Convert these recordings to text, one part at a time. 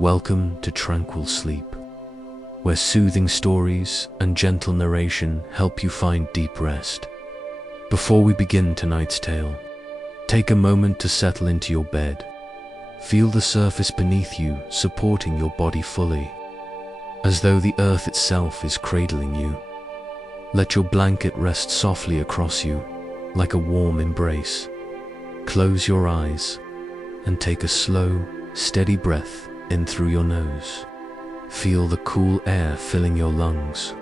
Welcome to tranquil sleep, where soothing stories and gentle narration help you find deep rest. Before we begin tonight's tale, take a moment to settle into your bed. Feel the surface beneath you supporting your body fully, as though the earth itself is cradling you. Let your blanket rest softly across you, like a warm embrace. Close your eyes and take a slow, steady breath in through your nose. Feel the cool air filling your lungs,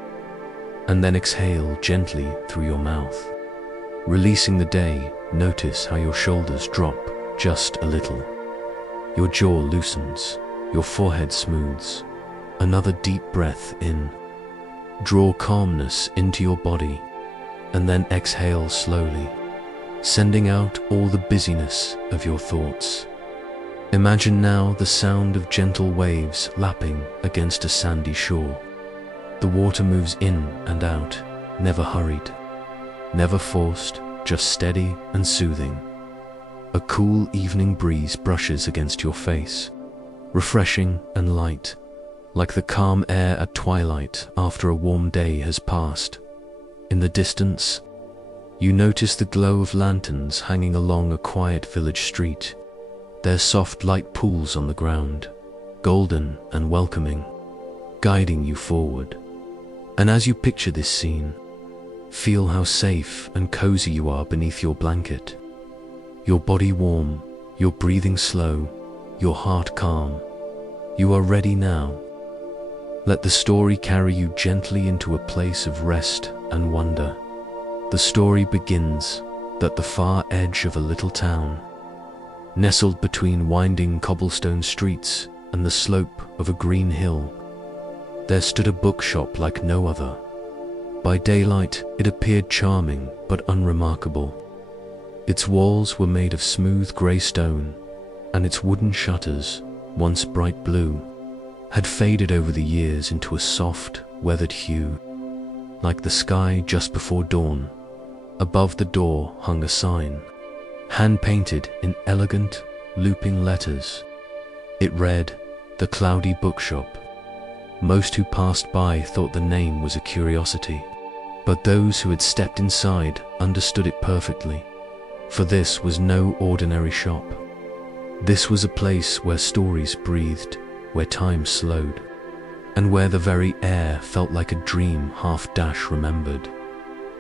and then exhale gently through your mouth. Releasing the day, notice how your shoulders drop just a little. Your jaw loosens, your forehead smooths. Another deep breath in. Draw calmness into your body, and then exhale slowly, sending out all the busyness of your thoughts. Imagine now the sound of gentle waves lapping against a sandy shore. The water moves in and out, never hurried, never forced, just steady and soothing. A cool evening breeze brushes against your face, refreshing and light, like the calm air at twilight after a warm day has passed. In the distance, you notice the glow of lanterns hanging along a quiet village street. Their soft light pools on the ground, golden and welcoming, guiding you forward. And as you picture this scene, feel how safe and cozy you are beneath your blanket. Your body warm, your breathing slow, your heart calm. You are ready now. Let the story carry you gently into a place of rest and wonder. The story begins at the far edge of a little town. Nestled between winding cobblestone streets and the slope of a green hill, there stood a bookshop like no other. By daylight, it appeared charming but unremarkable. Its walls were made of smooth grey stone, and its wooden shutters, once bright blue, had faded over the years into a soft, weathered hue, like the sky just before dawn. Above the door hung a sign, hand-painted in elegant, looping letters. It read, "The Cloudy Bookshop." Most who passed by thought the name was a curiosity, but those who had stepped inside understood it perfectly, for this was no ordinary shop. This was a place where stories breathed, where time slowed, and where the very air felt like a dream half-dash remembered.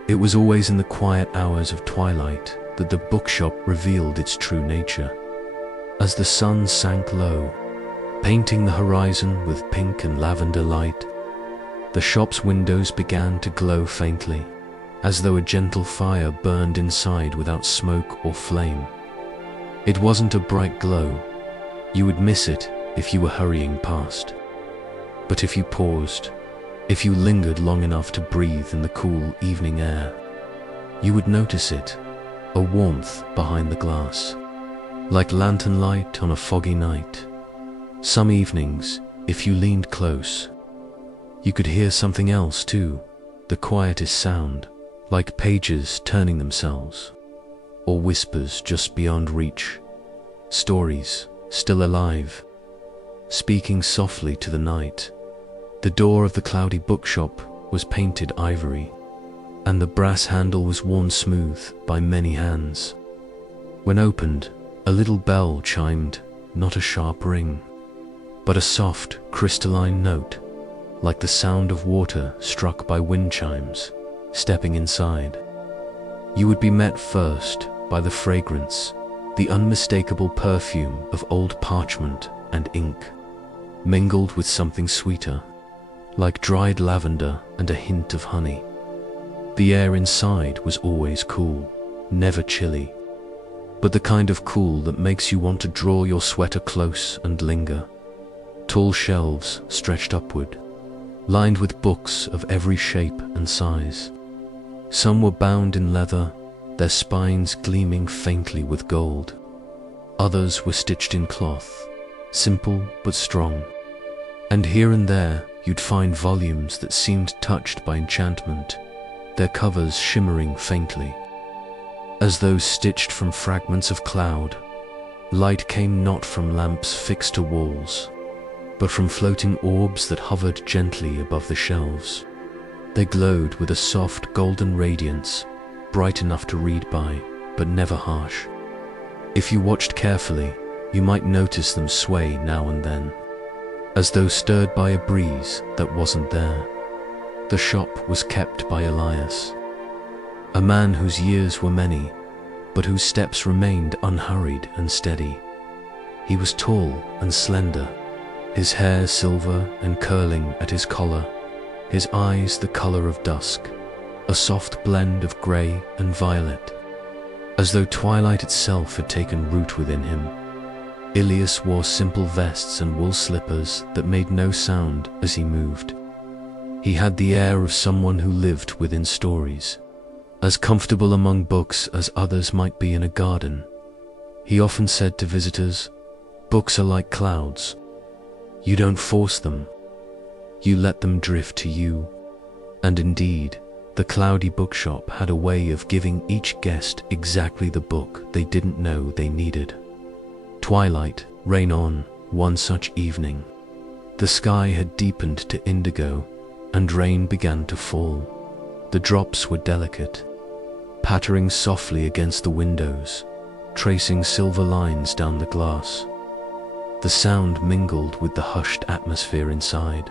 It was always in the quiet hours of twilight that the bookshop revealed its true nature. As the sun sank low, painting the horizon with pink and lavender light, the shop's windows began to glow faintly, as though a gentle fire burned inside without smoke or flame. It wasn't a bright glow. You would miss it if you were hurrying past. But if you paused, if you lingered long enough to breathe in the cool evening air, you would notice it, a warmth behind the glass, like lantern light on a foggy night. Some evenings, if you leaned close, you could hear something else too, the quietest sound, like pages turning themselves, or whispers just beyond reach, stories still alive, speaking softly to the night. The door of the Cloudy Bookshop was painted ivory, and the brass handle was worn smooth by many hands. When opened, a little bell chimed, not a sharp ring, but a soft, crystalline note, like the sound of water struck by wind chimes. Stepping inside, you would be met first by the fragrance, the unmistakable perfume of old parchment and ink, mingled with something sweeter, like dried lavender and a hint of honey. The air inside was always cool, never chilly, but the kind of cool that makes you want to draw your sweater close and linger. Tall shelves stretched upward, lined with books of every shape and size. Some were bound in leather, their spines gleaming faintly with gold. Others were stitched in cloth, simple but strong. And here and there you'd find volumes that seemed touched by enchantment, their covers shimmering faintly, as though stitched from fragments of cloud. Light came not from lamps fixed to walls, but from floating orbs that hovered gently above the shelves. They glowed with a soft golden radiance, bright enough to read by, but never harsh. If you watched carefully, you might notice them sway now and then, as though stirred by a breeze that wasn't there. The shop was kept by Elias, a man whose years were many, but whose steps remained unhurried and steady. He was tall and slender, his hair silver and curling at his collar, his eyes the color of dusk, a soft blend of grey and violet, as though twilight itself had taken root within him. Elias wore simple vests and wool slippers that made no sound as he moved. He had the air of someone who lived within stories, as comfortable among books as others might be in a garden. He often said to visitors, "Books are like clouds. You don't force them. You let them drift to you." And indeed, the Cloudy Bookshop had a way of giving each guest exactly the book they didn't know they needed. Twilight ran on one such evening. The sky had deepened to indigo, and rain began to fall. The drops were delicate, pattering softly against the windows, tracing silver lines down the glass. The sound mingled with the hushed atmosphere inside,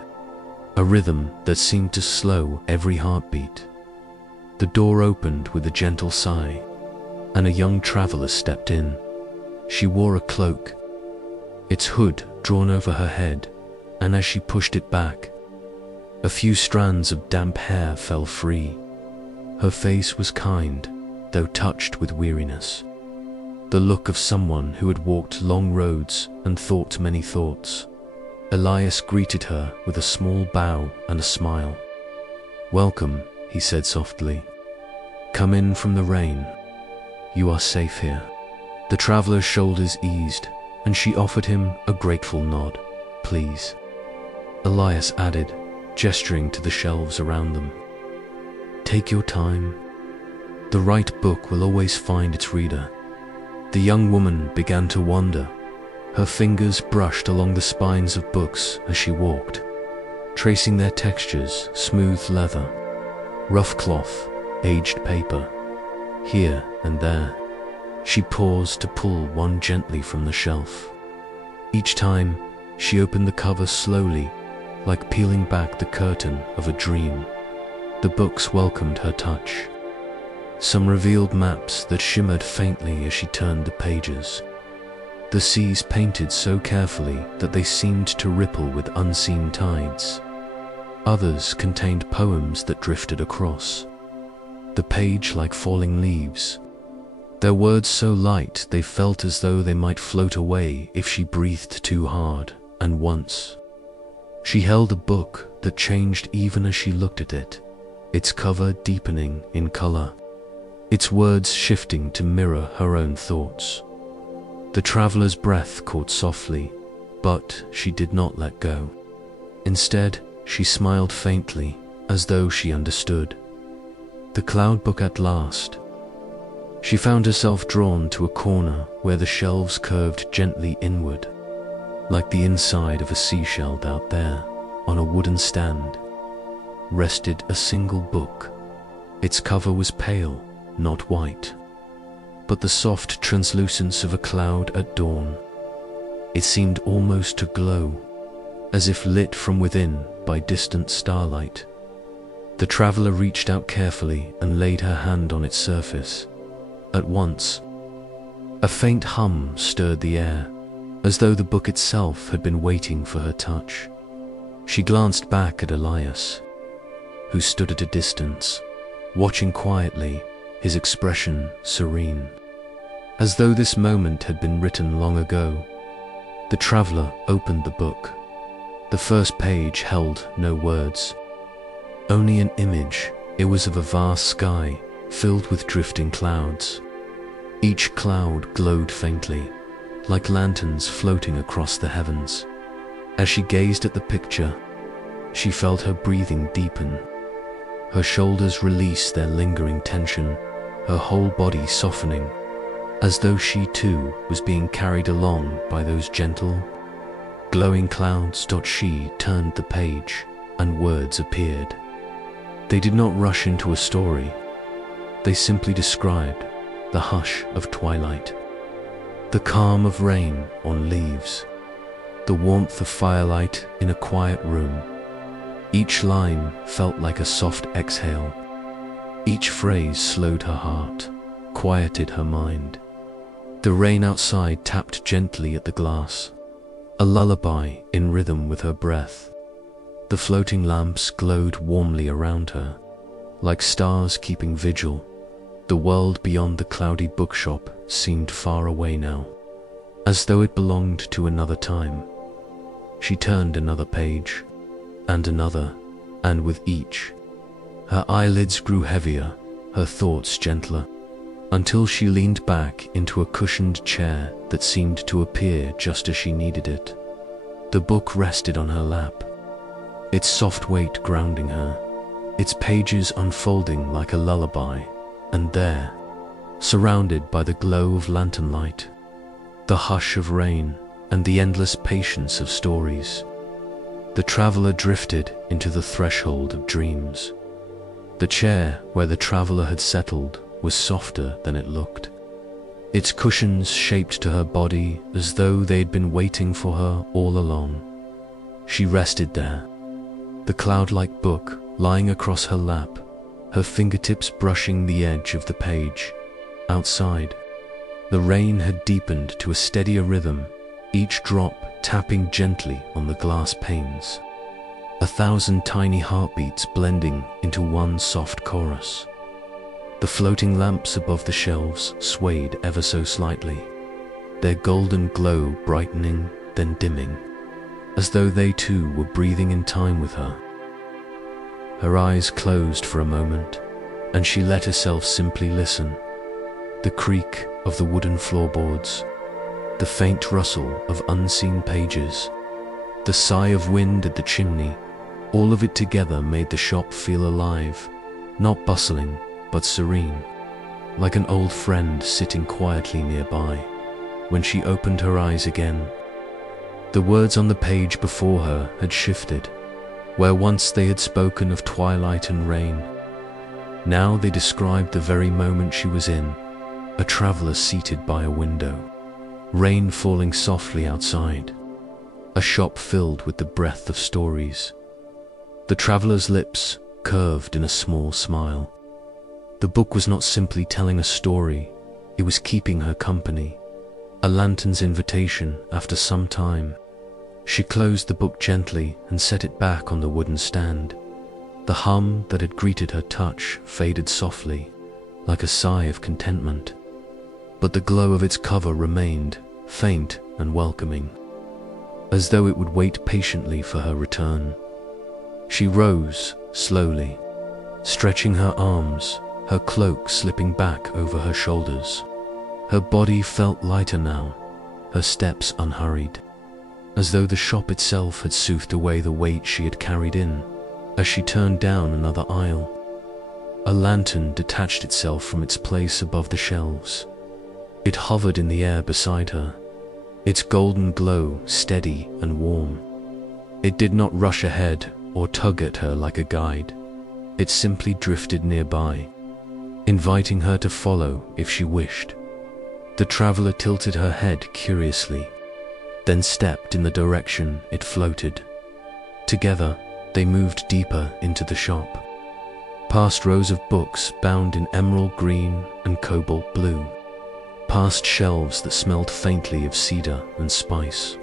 a rhythm that seemed to slow every heartbeat. The door opened with a gentle sigh, and a young traveler stepped in. She wore a cloak, its hood drawn over her head, and as she pushed it back, a few strands of damp hair fell free. Her face was kind, though touched with weariness, the look of someone who had walked long roads and thought many thoughts. Elias greeted her with a small bow and a smile. "Welcome," he said softly. "Come in from the rain. You are safe here." The traveler's shoulders eased, and she offered him a grateful nod. "Please," Elias added, gesturing to the shelves around them. "Take your time. The right book will always find its reader." The young woman began to wander. Her fingers brushed along the spines of books as she walked, tracing their textures: smooth leather, rough cloth, aged paper. Here and there, she paused to pull one gently from the shelf. Each time, she opened the cover slowly, like peeling back the curtain of a dream. The books welcomed her touch. Some revealed maps that shimmered faintly as she turned the pages. The seas painted so carefully that they seemed to ripple with unseen tides. Others contained poems that drifted across, the page like falling leaves, their words so light they felt as though they might float away if she breathed too hard. And once, she held a book that changed even as she looked at it, its cover deepening in color, its words shifting to mirror her own thoughts. The traveler's breath caught softly, but she did not let go. Instead, she smiled faintly, as though she understood. The cloud book at last. She found herself drawn to a corner where the shelves curved gently inward, like the inside of a seashell. Out there, on a wooden stand, rested a single book. Its cover was pale, not white, but the soft translucence of a cloud at dawn. It seemed almost to glow, as if lit from within by distant starlight. The traveler reached out carefully and laid her hand on its surface. At once, a faint hum stirred the air, as though the book itself had been waiting for her touch. She glanced back at Elias, who stood at a distance, watching quietly, his expression serene, as though this moment had been written long ago. The traveler opened the book. The first page held no words, only an image. It was of a vast sky, filled with drifting clouds. Each cloud glowed faintly, like lanterns floating across the heavens. As she gazed at the picture, she felt her breathing deepen. Her shoulders release their lingering tension, her whole body softening, as though she too was being carried along by those gentle, glowing clouds. She turned the page, and words appeared. They did not rush into a story. They simply described the hush of twilight, the calm of rain on leaves, the warmth of firelight in a quiet room. Each line felt like a soft exhale. Each phrase slowed her heart, quieted her mind. The rain outside tapped gently at the glass, a lullaby in rhythm with her breath. The floating lamps glowed warmly around her, like stars keeping vigil. The world beyond the Cloudy Bookshop seemed far away now, as though it belonged to another time. She turned another page, and another, and with each, her eyelids grew heavier, her thoughts gentler, until she leaned back into a cushioned chair that seemed to appear just as she needed it. The book rested on her lap, its soft weight grounding her, its pages unfolding like a lullaby. And there, surrounded by the glow of lantern light, the hush of rain, and the endless patience of stories, the traveler drifted into the threshold of dreams. The chair where the traveler had settled was softer than it looked, its cushions shaped to her body as though they had been waiting for her all along. She rested there, the cloud-like book lying across her lap, her fingertips brushing the edge of the page. Outside, the rain had deepened to a steadier rhythm, each drop tapping gently on the glass panes, 1,000 tiny heartbeats blending into one soft chorus. The floating lamps above the shelves swayed ever so slightly, their golden glow brightening, then dimming, as though they too were breathing in time with her. Her eyes closed for a moment, and she let herself simply listen. The creak of the wooden floorboards, the faint rustle of unseen pages, the sigh of wind at the chimney, all of it together made the shop feel alive, not bustling, but serene, like an old friend sitting quietly nearby. When she opened her eyes again, the words on the page before her had shifted. Where once they had spoken of twilight and rain, now they described the very moment she was in, a traveler seated by a window, rain falling softly outside, a shop filled with the breath of stories. The traveler's lips curved in a small smile. The book was not simply telling a story, it was keeping her company, a lantern's invitation after some time. She closed the book gently and set it back on the wooden stand. The hum that had greeted her touch faded softly, like a sigh of contentment. But the glow of its cover remained, faint and welcoming, as though it would wait patiently for her return. She rose slowly, stretching her arms, her cloak slipping back over her shoulders. Her body felt lighter now, her steps unhurried, as though the shop itself had soothed away the weight she had carried in. As she turned down another aisle, a lantern detached itself from its place above the shelves. It hovered in the air beside her, its golden glow steady and warm. It did not rush ahead or tug at her like a guide. It simply drifted nearby, inviting her to follow if she wished. The traveler tilted her head curiously, then stepped in the direction it floated. Together, they moved deeper into the shop, past rows of books bound in emerald green and cobalt blue, past shelves that smelled faintly of cedar and spice,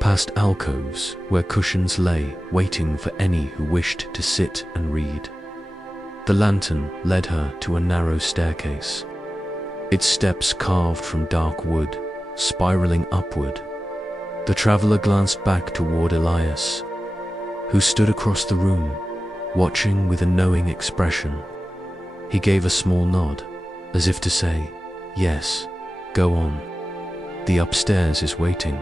past alcoves where cushions lay waiting for any who wished to sit and read. The lantern led her to a narrow staircase, its steps carved from dark wood, spiraling upward. The traveler glanced back toward Elias, who stood across the room, watching with a knowing expression. He gave a small nod, as if to say, "Yes, go on. The upstairs is waiting."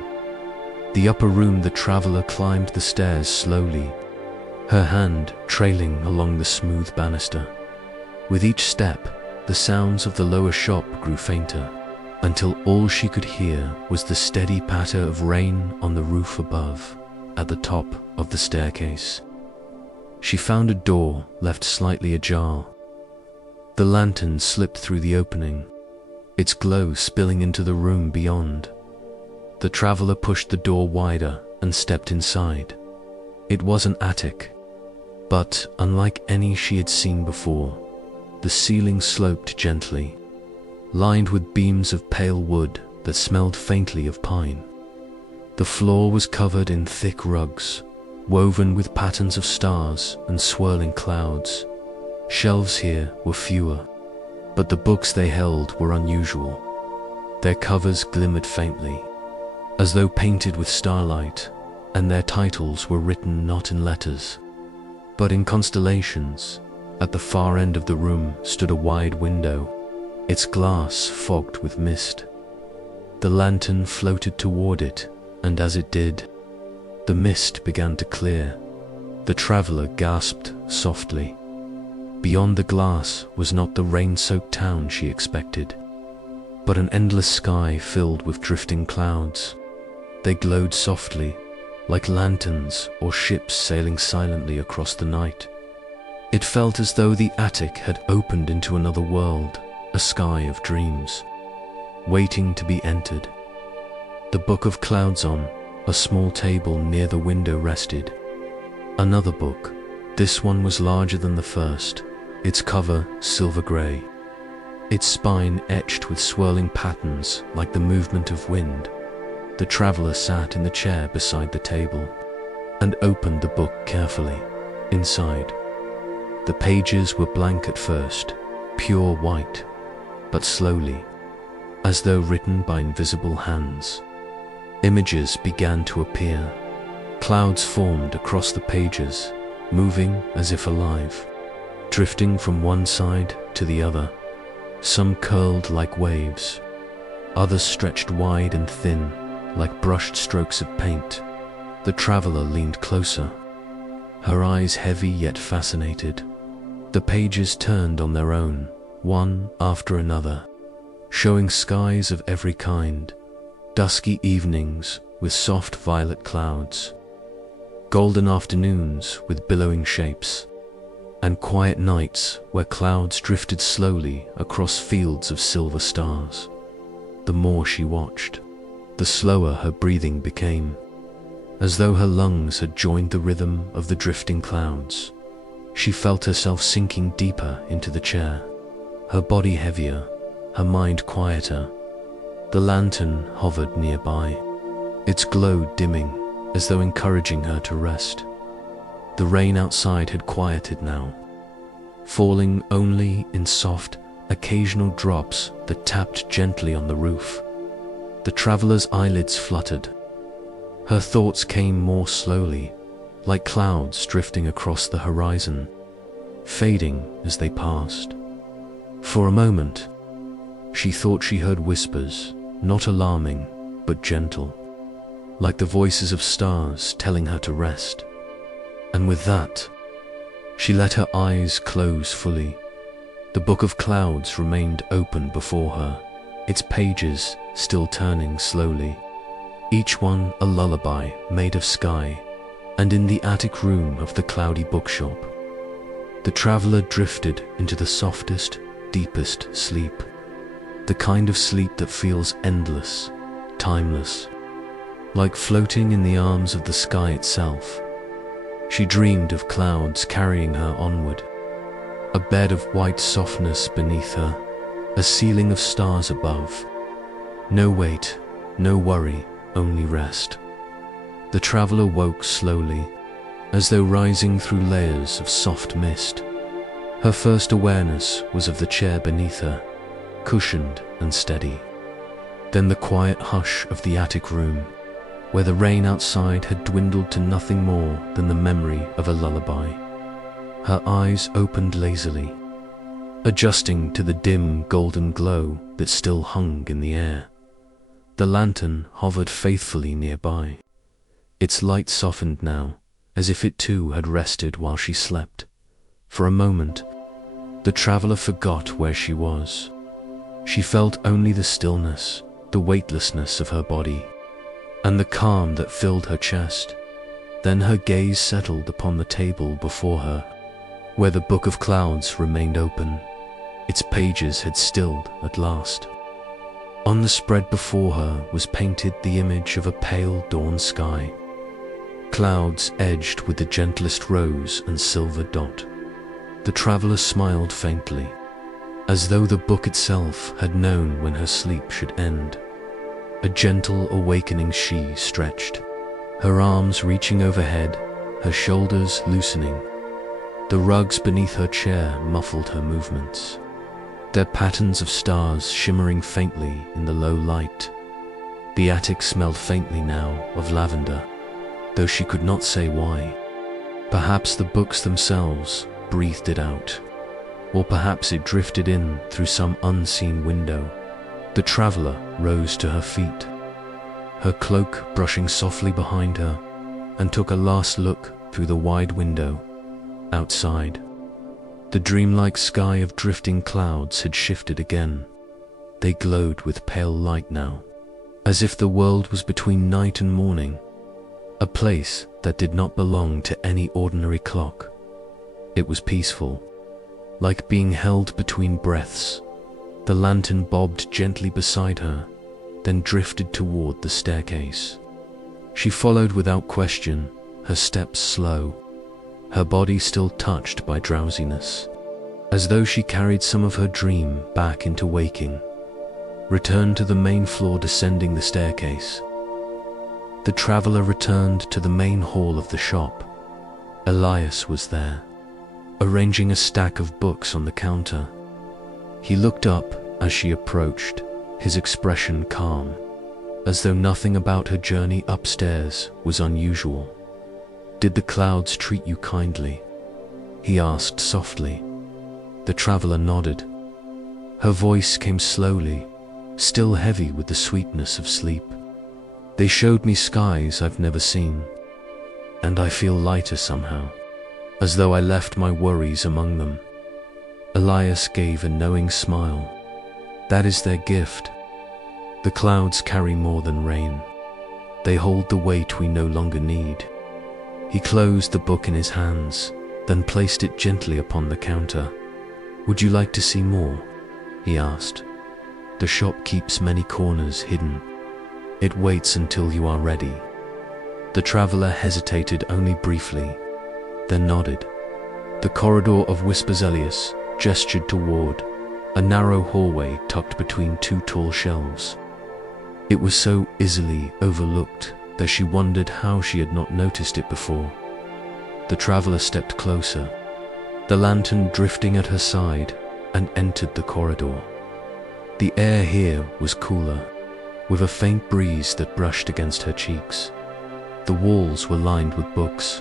The upper room, the traveler climbed the stairs slowly, her hand trailing along the smooth banister. With each step, the sounds of the lower shop grew fainter, until all she could hear was the steady patter of rain on the roof above, at the top of the staircase. She found a door left slightly ajar. The lantern slipped through the opening, its glow spilling into the room beyond. The traveler pushed the door wider and stepped inside. It was an attic, but unlike any she had seen before, the ceiling sloped gently, lined with beams of pale wood that smelled faintly of pine. The floor was covered in thick rugs, woven with patterns of stars and swirling clouds. Shelves here were fewer, but the books they held were unusual. Their covers glimmered faintly, as though painted with starlight, and their titles were written not in letters, but in constellations. At the far end of the room stood a wide window, its glass fogged with mist. The lantern floated toward it, and as it did, the mist began to clear. The traveler gasped softly. Beyond the glass was not the rain-soaked town she expected, but an endless sky filled with drifting clouds. They glowed softly, like lanterns or ships sailing silently across the night. It felt as though the attic had opened into another world, a sky of dreams, waiting to be entered. The book of clouds on a small table near the window rested. Another book. This one was larger than the first, its cover silver grey, its spine etched with swirling patterns like the movement of wind. The traveler sat in the chair beside the table and opened the book carefully. Inside, the pages were blank at first, pure white, but slowly, as though written by invisible hands, images began to appear. Clouds formed across the pages, moving as if alive, drifting from one side to the other. Some curled like waves, others stretched wide and thin, like brushed strokes of paint. The traveler leaned closer, her eyes heavy yet fascinated. The pages turned on their own, one after another, showing skies of every kind, dusky evenings with soft violet clouds, golden afternoons with billowing shapes, and quiet nights where clouds drifted slowly across fields of silver stars. The more she watched, the slower her breathing became, as though her lungs had joined the rhythm of the drifting clouds. She felt herself sinking deeper into the chair, her body heavier, her mind quieter. The lantern hovered nearby, its glow dimming as though encouraging her to rest. The rain outside had quieted now, falling only in soft, occasional drops that tapped gently on the roof. The traveler's eyelids fluttered. Her thoughts came more slowly, like clouds drifting across the horizon, fading as they passed. For a moment, she thought she heard whispers, not alarming, but gentle, like the voices of stars telling her to rest. And with that, she let her eyes close fully. The book of clouds remained open before her, its pages still turning slowly, each one a lullaby made of sky. And in the attic room of the Cloudy Bookshop, the traveler drifted into the softest, deepest sleep, the kind of sleep that feels endless, timeless, like floating in the arms of the sky itself. She dreamed of clouds carrying her onward, a bed of white softness beneath her, a ceiling of stars above. No weight, no worry, only rest. The traveler woke slowly, as though rising through layers of soft mist. Her first awareness was of the chair beneath her, cushioned and steady. Then the quiet hush of the attic room, where the rain outside had dwindled to nothing more than the memory of a lullaby. Her eyes opened lazily, adjusting to the dim golden glow that still hung in the air. The lantern hovered faithfully nearby. Its light softened now, as if it too had rested while she slept. For a moment, the traveler forgot where she was. She felt only the stillness, the weightlessness of her body, and the calm that filled her chest. Then her gaze settled upon the table before her, where the Book of Clouds remained open. Its pages had stilled at last. On the spread before her was painted the image of a pale dawn sky, clouds edged with the gentlest rose and silver dot. The traveler smiled faintly, as though the book itself had known when her sleep should end. A gentle awakening she stretched, her arms reaching overhead, her shoulders loosening. The rugs beneath her chair muffled her movements, their patterns of stars shimmering faintly in the low light. The attic smelled faintly now of lavender, though she could not say why. Perhaps the books themselves breathed it out, or perhaps it drifted in through some unseen window. The traveler rose to her feet, her cloak brushing softly behind her, and took a last look through the wide window. Outside, the dreamlike sky of drifting clouds had shifted again. They glowed with pale light now, as if the world was between night and morning, a place that did not belong to any ordinary clock. It was peaceful, like being held between breaths. The lantern bobbed gently beside her, then drifted toward the staircase. She followed without question, her steps slow, her body still touched by drowsiness, as though she carried some of her dream back into waking. Returned to the main floor, descending the staircase. The traveler returned to the main hall of the shop. Elias was there, arranging a stack of books on the counter. He looked up as she approached, his expression calm, as though nothing about her journey upstairs was unusual. "Did the clouds treat you kindly?" he asked softly. The traveler nodded. Her voice came slowly, still heavy with the sweetness of sleep. "They showed me skies I've never seen, and I feel lighter somehow, as though I left my worries among them." Elias gave a knowing smile. "That is their gift. The clouds carry more than rain. They hold the weight we no longer need." He closed the book in his hands, then placed it gently upon the counter. "Would you like to see more?" he asked. "The shop keeps many corners hidden. It waits until you are ready." The traveler hesitated only briefly, then nodded. The corridor of whispers. Elias gestured toward a narrow hallway tucked between two tall shelves. It was so easily overlooked that she wondered how she had not noticed it before. The traveler stepped closer, the lantern drifting at her side, and entered the corridor. The air here was cooler, with a faint breeze that brushed against her cheeks. The walls were lined with books,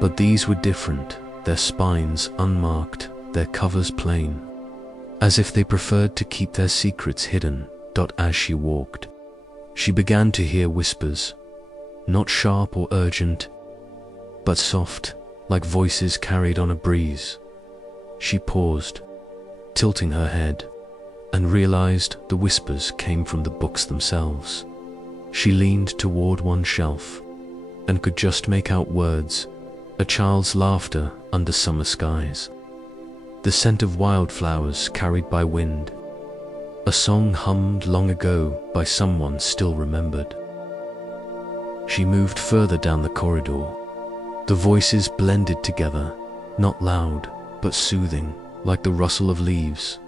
but these were different, their spines unmarked, their covers plain, as if they preferred to keep their secrets hidden. As she walked, she began to hear whispers, not sharp or urgent, but soft, like voices carried on a breeze. She paused, tilting her head, and realized the whispers came from the books themselves. She leaned toward one shelf, and could just make out words, a child's laughter under summer skies, the scent of wildflowers carried by wind, a song hummed long ago by someone still remembered. She moved further down the corridor. The voices blended together, not loud, but soothing, like the rustle of leaves.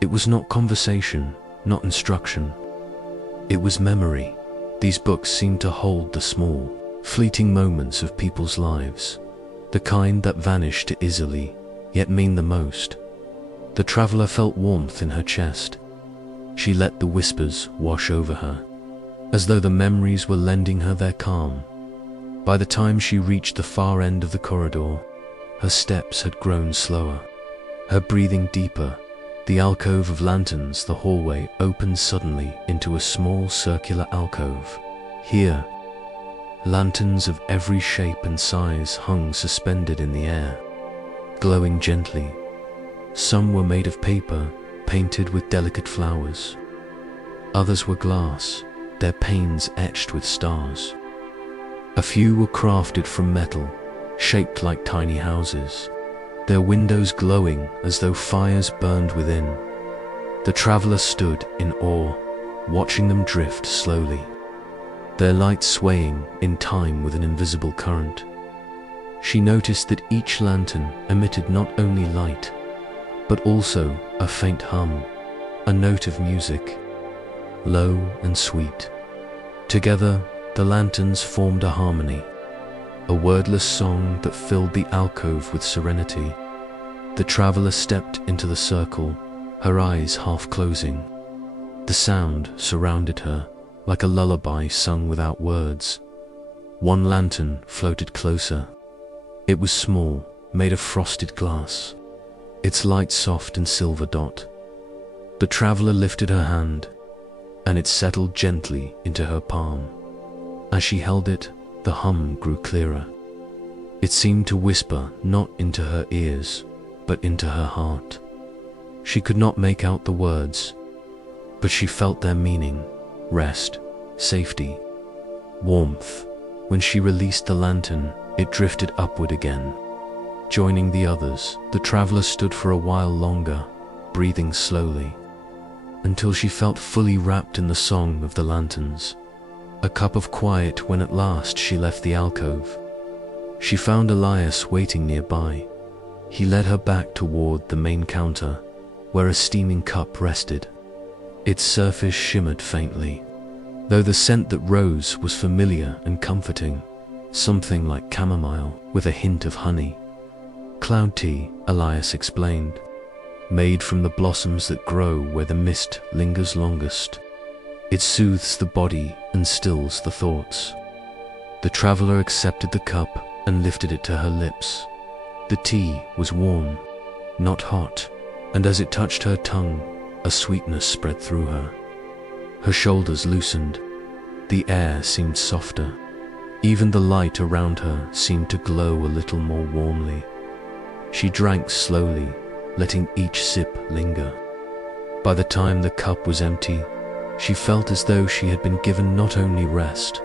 It was not conversation, not instruction. It was memory. These books seemed to hold the small, fleeting moments of people's lives, the kind that vanished easily, yet mean the most. The traveler felt warmth in her chest. She let the whispers wash over her, as though the memories were lending her their calm. By the time she reached the far end of the corridor, her steps had grown slower, her breathing deeper. The alcove of lanterns, the hallway, opened suddenly into a small circular alcove. Here, lanterns of every shape and size hung suspended in the air, glowing gently. Some were made of paper, painted with delicate flowers. Others were glass, their panes etched with stars. A few were crafted from metal, shaped like tiny houses, their windows glowing as though fires burned within. The traveler stood in awe, watching them drift slowly, their light swaying in time with an invisible current. She noticed that each lantern emitted not only light, but also a faint hum, a note of music, low and sweet. Together, the lanterns formed a harmony, a wordless song that filled the alcove with serenity. The traveler stepped into the circle, her eyes half closing. The sound surrounded her, like a lullaby sung without words. One lantern floated closer. It was small, made of frosted glass, its light soft and silver dot. The traveler lifted her hand, and it settled gently into her palm. As she held it, the hum grew clearer. It seemed to whisper not into her ears, but into her heart. She could not make out the words, but she felt their meaning: rest, safety, warmth. When she released the lantern, it drifted upward again. Joining the others, the traveler stood for a while longer, breathing slowly, until she felt fully wrapped in the song of the lanterns. A cup of quiet when at last she left the alcove. She found Elias waiting nearby. He led her back toward the main counter, where a steaming cup rested. Its surface shimmered faintly, though the scent that rose was familiar and comforting, something like chamomile with a hint of honey. Cloud tea, Elias explained, made from the blossoms that grow where the mist lingers longest. It soothes the body and stills the thoughts. The traveler accepted the cup and lifted it to her lips. The tea was warm, not hot, and as it touched her tongue, a sweetness spread through her. Her shoulders loosened. The air seemed softer. Even the light around her seemed to glow a little more warmly. She drank slowly, letting each sip linger. By the time the cup was empty, she felt as though she had been given not only rest,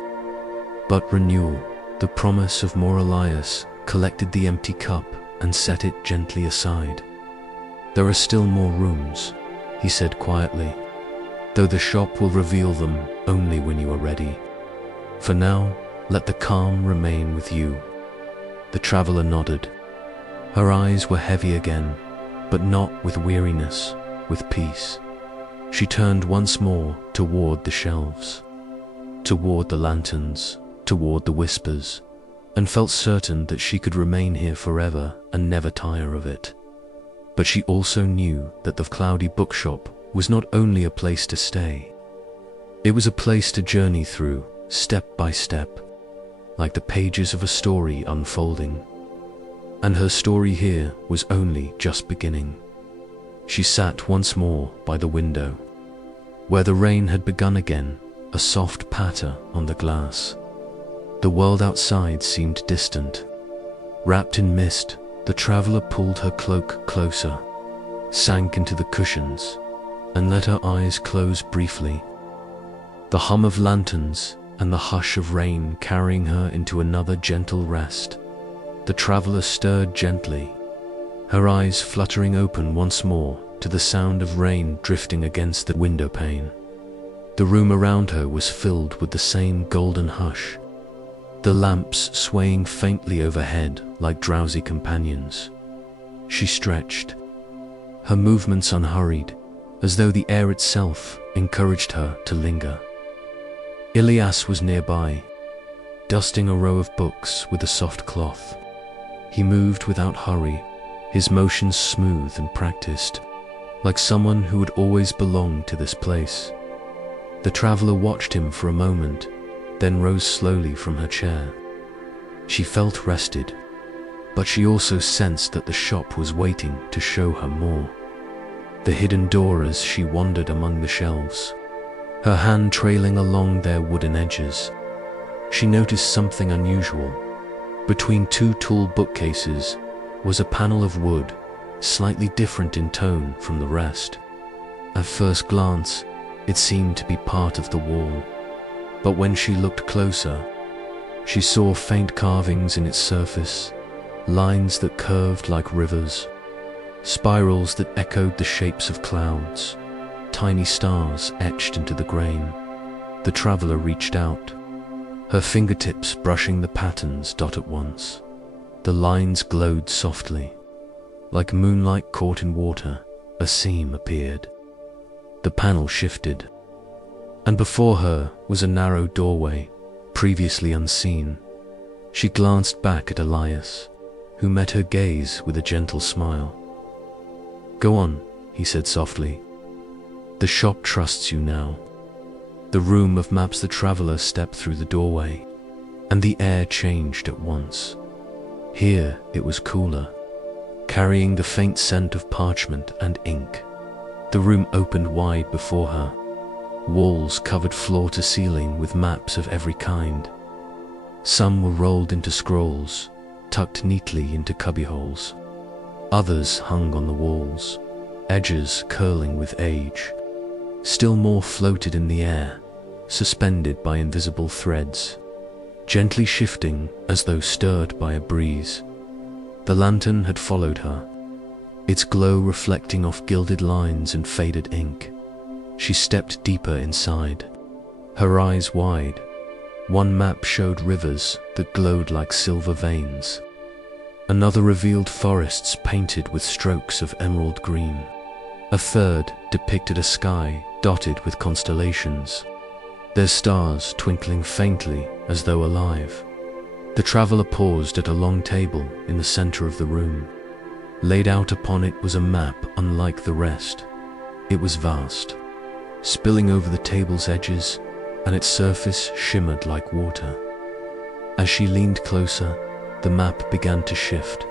but renewal. The promise of more Elias collected the empty cup and set it gently aside. "There are still more rooms," he said quietly, "though the shop will reveal them only when you are ready. For now, let the calm remain with you." The traveler nodded. Her eyes were heavy again, but not with weariness, with peace. She turned once more toward the shelves, toward the lanterns, toward the whispers, and felt certain that she could remain here forever and never tire of it. But she also knew that the Cloudy Bookshop was not only a place to stay. It was a place to journey through, step by step, like the pages of a story unfolding. And her story here was only just beginning. She sat once more by the window, where the rain had begun again, a soft patter on the glass. The world outside seemed distant. Wrapped in mist, the traveler pulled her cloak closer, sank into the cushions, and let her eyes close briefly. The hum of lanterns and the hush of rain carrying her into another gentle rest. The traveler stirred gently, her eyes fluttering open once more to the sound of rain drifting against the window pane. The room around her was filled with the same golden hush, the lamps swaying faintly overhead like drowsy companions. She stretched, her movements unhurried, as though the air itself encouraged her to linger. Elias was nearby, dusting a row of books with a soft cloth. He moved without hurry, his motions smooth and practiced, like someone who had always belonged to this place. The traveler watched him for a moment, then rose slowly from her chair. She felt rested, but she also sensed that the shop was waiting to show her more. The hidden door as she wandered among the shelves, her hand trailing along their wooden edges. She noticed something unusual. Between two tall bookcases was a panel of wood, slightly different in tone from the rest. At first glance, it seemed to be part of the wall, but when she looked closer, she saw faint carvings in its surface, lines that curved like rivers, spirals that echoed the shapes of clouds, tiny stars etched into the grain. The traveler reached out, her fingertips brushing the patterns dot at once. The lines glowed softly. Like moonlight caught in water, a seam appeared. The panel shifted, and before her was a narrow doorway, previously unseen. She glanced back at Elias, who met her gaze with a gentle smile. "Go on," he said softly. "The shop trusts you now." The room of maps. The traveler stepped through the doorway, and the air changed at once. Here it was cooler, carrying the faint scent of parchment and ink. The room opened wide before her. Walls covered floor to ceiling with maps of every kind. Some were rolled into scrolls, tucked neatly into cubbyholes. Others hung on the walls, edges curling with age. Still more floated in the air, suspended by invisible threads, gently shifting as though stirred by a breeze. The lantern had followed her, its glow reflecting off gilded lines and faded ink. She stepped deeper inside, her eyes wide. One map showed rivers that glowed like silver veins. Another revealed forests painted with strokes of emerald green. A third depicted a sky dotted with constellations, their stars twinkling faintly as though alive. The traveler paused at a long table in the center of the room. Laid out upon it was a map unlike the rest. It was vast, spilling over the table's edges, and its surface shimmered like water. As she leaned closer, the map began to shift.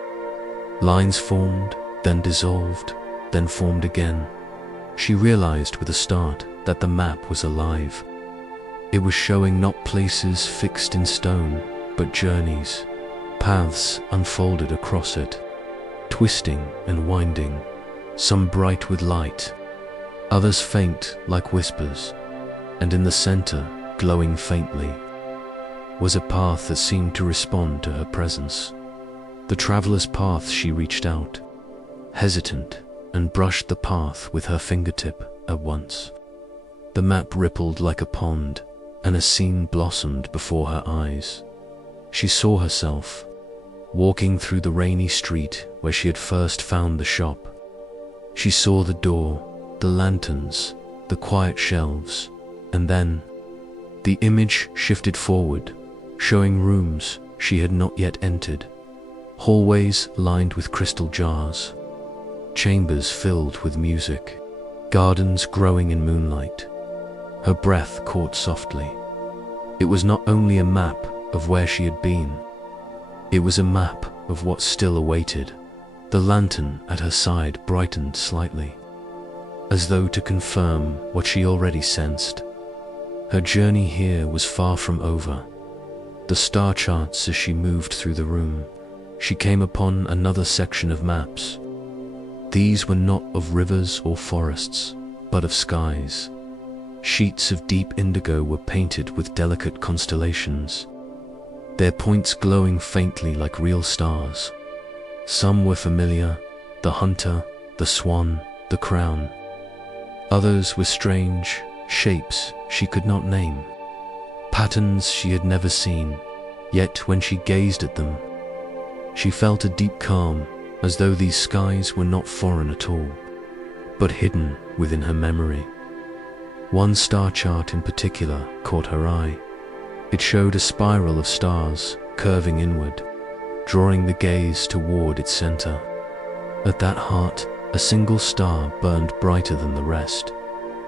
Lines formed, then dissolved, then formed again. She realized with a start that the map was alive. It was showing not places fixed in stone, but journeys, paths unfolded across it, twisting and winding, some bright with light, others faint like whispers, and in the center, glowing faintly, was a path that seemed to respond to her presence. The traveler's path. She reached out, hesitant, and brushed the path with her fingertip at once. The map rippled like a pond, and a scene blossomed before her eyes. She saw herself, walking through the rainy street where she had first found the shop. She saw the door, the lanterns, the quiet shelves, and then the image shifted forward, showing rooms she had not yet entered, hallways lined with crystal jars, chambers filled with music, gardens growing in moonlight. Her breath caught softly. It was not only a map of where she had been, it was a map of what still awaited. The lantern at her side brightened slightly, as though to confirm what she already sensed. Her journey here was far from over. The star charts. As she moved through the room, she came upon another section of maps. These were not of rivers or forests, but of skies. Sheets of deep indigo were painted with delicate constellations, their points glowing faintly like real stars. Some were familiar: the hunter, the swan, the crown. Others were strange, shapes she could not name, patterns she had never seen. Yet when she gazed at them, she felt a deep calm, as though these skies were not foreign at all, but hidden within her memory. One star chart in particular caught her eye. It showed a spiral of stars curving inward, drawing the gaze toward its center. At that heart, a single star burned brighter than the rest.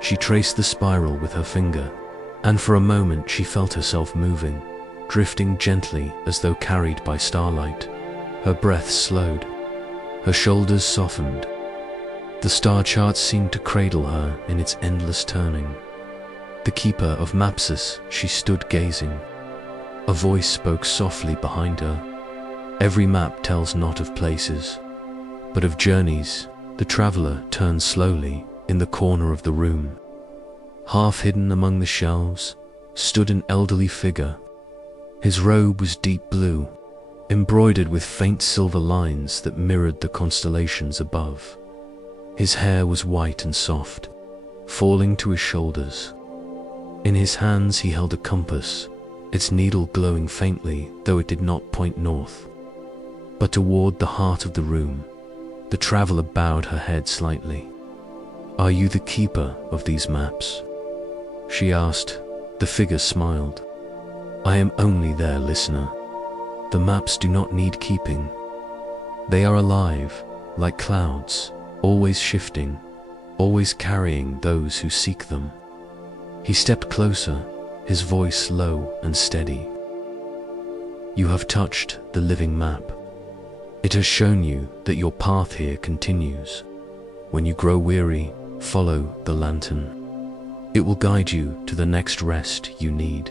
She traced the spiral with her finger, and for a moment she felt herself moving, drifting gently as though carried by starlight. Her breath slowed, her shoulders softened. The star chart seemed to cradle her in its endless turning. The keeper of Mapsis. She stood gazing. A voice spoke softly behind her. "Every map tells not of places, but of journeys." The traveler turned slowly, in the corner of the room. Half hidden among the shelves stood an elderly figure. His robe was deep blue, embroidered with faint silver lines that mirrored the constellations above. His hair was white and soft, falling to his shoulders. In his hands he held a compass, its needle glowing faintly, though it did not point north. But toward the heart of the room, the traveler bowed her head slightly. "Are you the keeper of these maps?" she asked. The figure smiled. "I am only their listener. The maps do not need keeping. They are alive, like clouds, always shifting, always carrying those who seek them." He stepped closer, his voice low and steady. "You have touched the living map. It has shown you that your path here continues. When you grow weary, follow the lantern. It will guide you to the next rest you need."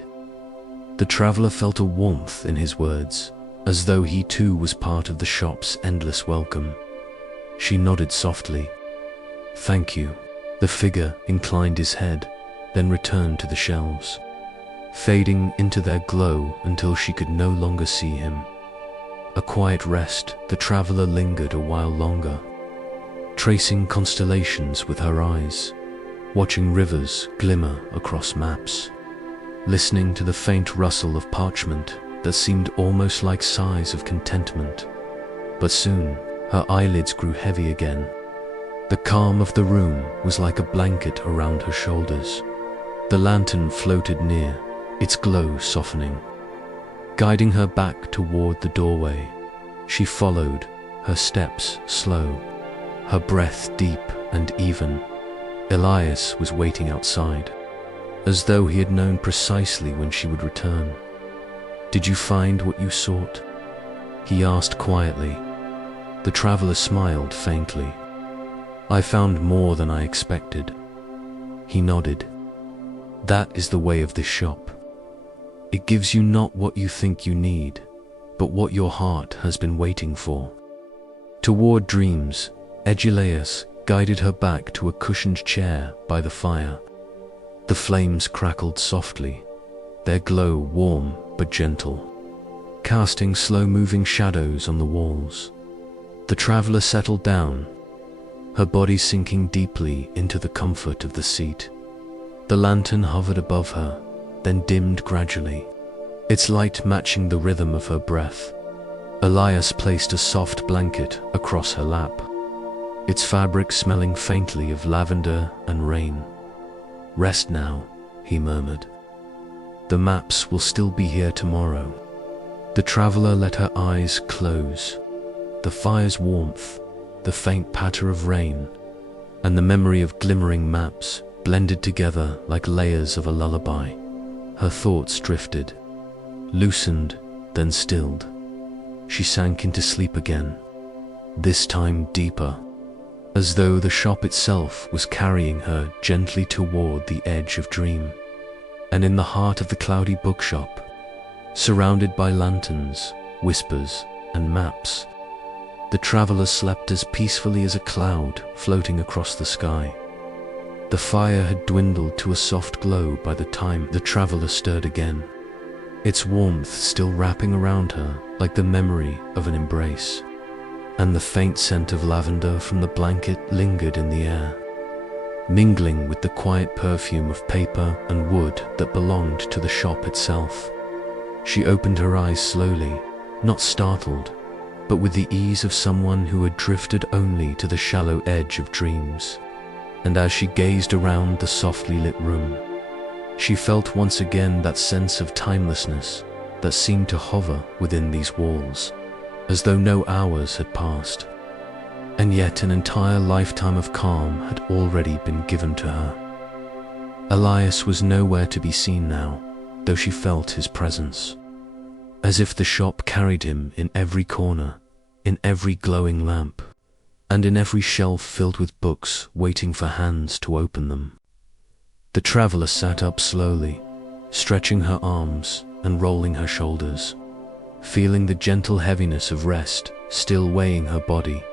The traveler felt a warmth in his words, as though he too was part of the shop's endless welcome. She nodded softly. "Thank you." The figure inclined his head, then returned to the shelves, fading into their glow until she could no longer see him. A quiet rest, the traveler lingered a while longer, tracing constellations with her eyes, watching rivers glimmer across maps, listening to the faint rustle of parchment that seemed almost like sighs of contentment. But soon, her eyelids grew heavy again. The calm of the room was like a blanket around her shoulders. The lantern floated near, its glow softening. Guiding her back toward the doorway, she followed, her steps slow, her breath deep and even. Elias was waiting outside, as though he had known precisely when she would return. "Did you find what you sought?" he asked quietly. The traveler smiled faintly. "I found more than I expected." He nodded. "That is the way of this shop. It gives you not what you think you need, but what your heart has been waiting for." Toward dreams, Elias guided her back to a cushioned chair by the fire. The flames crackled softly, their glow warm but gentle, casting slow-moving shadows on the walls. The traveler settled down, her body sinking deeply into the comfort of the seat. The lantern hovered above her, then dimmed gradually, its light matching the rhythm of her breath. Elias placed a soft blanket across her lap, its fabric smelling faintly of lavender and rain. "Rest now," he murmured. "The maps will still be here tomorrow." The traveler let her eyes close. The fire's warmth, the faint patter of rain, and the memory of glimmering maps blended together like layers of a lullaby. Her thoughts drifted, loosened, then stilled. She sank into sleep again, this time deeper, as though the shop itself was carrying her gently toward the edge of dream. And in the heart of the Cloudy Bookshop, surrounded by lanterns, whispers, and maps, the traveler slept as peacefully as a cloud floating across the sky. The fire had dwindled to a soft glow by the time the traveler stirred again, its warmth still wrapping around her like the memory of an embrace. And the faint scent of lavender from the blanket lingered in the air, mingling with the quiet perfume of paper and wood that belonged to the shop itself. She opened her eyes slowly, not startled, but with the ease of someone who had drifted only to the shallow edge of dreams. And as she gazed around the softly lit room, she felt once again that sense of timelessness that seemed to hover within these walls, as though no hours had passed, and yet an entire lifetime of calm had already been given to her. Elias was nowhere to be seen now, though she felt his presence, as if the shop carried him in every corner, in every glowing lamp, and in every shelf filled with books waiting for hands to open them. The traveler sat up slowly, stretching her arms and rolling her shoulders, feeling the gentle heaviness of rest still weighing her body,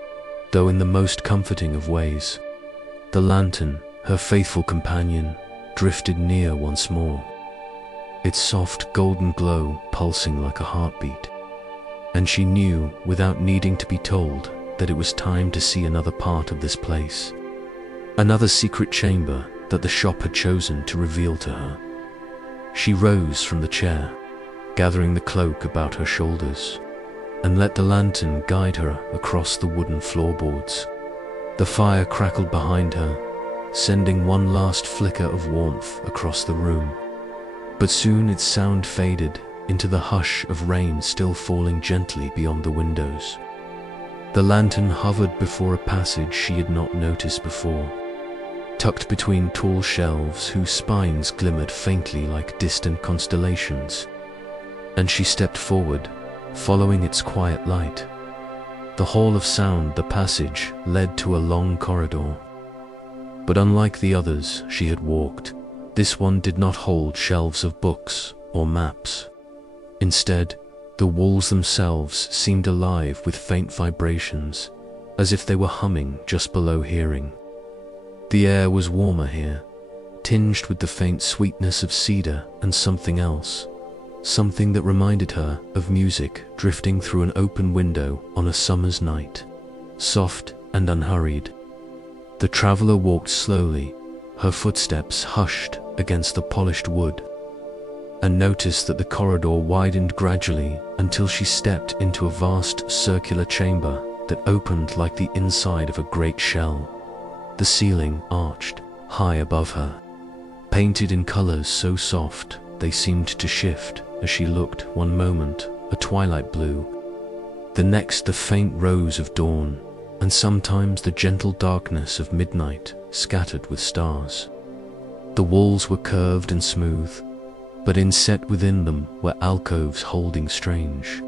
though in the most comforting of ways. The lantern, her faithful companion, drifted near once more, its soft golden glow pulsing like a heartbeat. And she knew, without needing to be told, that it was time to see another part of this place. Another secret chamber that the shop had chosen to reveal to her. She rose from the chair, gathering the cloak about her shoulders, and let the lantern guide her across the wooden floorboards. The fire crackled behind her, sending one last flicker of warmth across the room. But soon its sound faded into the hush of rain still falling gently beyond the windows. The lantern hovered before a passage she had not noticed before, tucked between tall shelves whose spines glimmered faintly like distant constellations. And she stepped forward, following its quiet light. The hall of sound, the passage, led to a long corridor. But unlike the others she had walked, this one did not hold shelves of books or maps. Instead, the walls themselves seemed alive with faint vibrations, as if they were humming just below hearing. The air was warmer here, tinged with the faint sweetness of cedar and something else, something that reminded her of music drifting through an open window on a summer's night, soft and unhurried. The traveler walked slowly, her footsteps hushed against the polished wood, and noticed that the corridor widened gradually until she stepped into a vast circular chamber that opened like the inside of a great shell. The ceiling arched high above her, painted in colors so soft they seemed to shift as she looked. One moment a twilight blue, the next the faint rose of dawn, and sometimes the gentle darkness of midnight scattered with stars. The walls were curved and smooth, but inset within them were alcoves holding strange,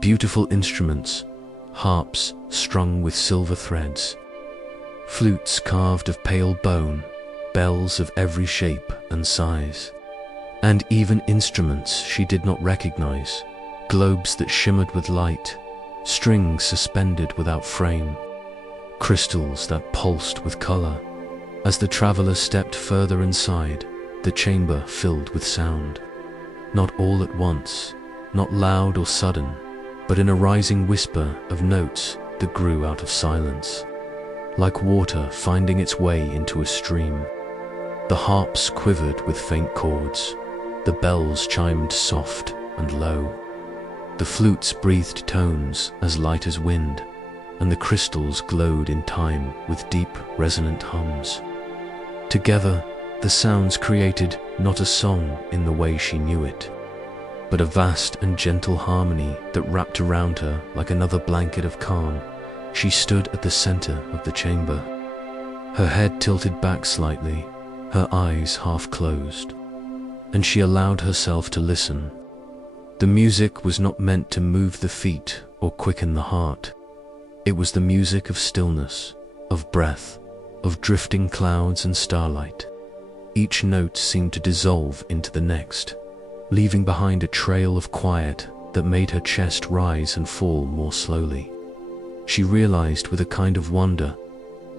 beautiful instruments, harps strung with silver threads, flutes carved of pale bone, bells of every shape and size, and even instruments she did not recognize, globes that shimmered with light, strings suspended without frame, crystals that pulsed with color. As the traveler stepped further inside, the chamber filled with sound. Not all at once, not loud or sudden, but in a rising whisper of notes that grew out of silence, like water finding its way into a stream. The harps quivered with faint chords, the bells chimed soft and low, the flutes breathed tones as light as wind, and the crystals glowed in time with deep, resonant hums. Together, the sounds created not a song in the way she knew it, but a vast and gentle harmony that wrapped around her like another blanket of calm. She stood at the center of the chamber, her head tilted back slightly, her eyes half closed, and she allowed herself to listen. The music was not meant to move the feet or quicken the heart. It was the music of stillness, of breath, of drifting clouds and starlight. Each note seemed to dissolve into the next, leaving behind a trail of quiet that made her chest rise and fall more slowly. She realized with a kind of wonder